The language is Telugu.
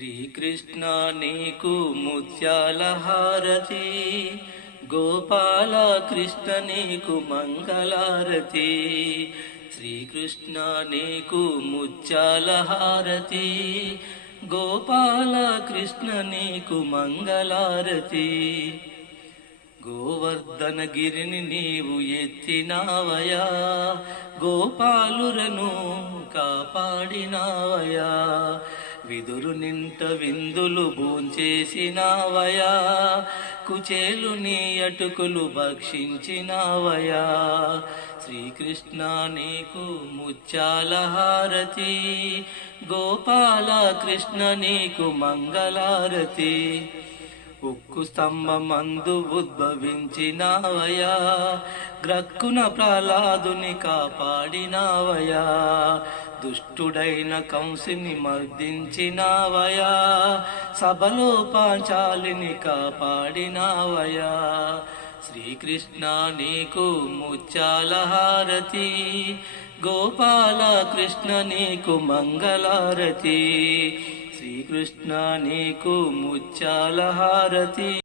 శ్రీకృష్ణ నీకు ముత్యాల హారతి, గోపాల కృష్ణ నీకు మంగళారతి. శ్రీకృష్ణ నీకు ముత్యాల హారతి, గోపాల కృష్ణ నీకు మంగళారతి. గోవర్ధనగిరిని నీవు ఎత్తినావయా, గోపాలురను కాపాడినావయా. విదురు నింట విందులు భోంచేసినావయా, కుచేలుని అటుకులు భక్షించినావయా. శ్రీకృష్ణ నీకు ముత్యాల హారతి, గోపాల కృష్ణ నీకు మంగళారతి. ఉక్కు స్తంభమందు ఉద్భవించినావయా, గ్రక్కున ప్రహ్లాదుని కాపాడినావయా. దుష్టుడైన కంసుని మర్దించినావయా, సభలో పాంచాలిని కాపాడినావయా. శ్రీకృష్ణ నీకు ముత్యాల హారతి, గోపాల కృష్ణ నీకు మంగళారతి. శ్రీకృష్ణ నీకు ముత్యాల హారతి.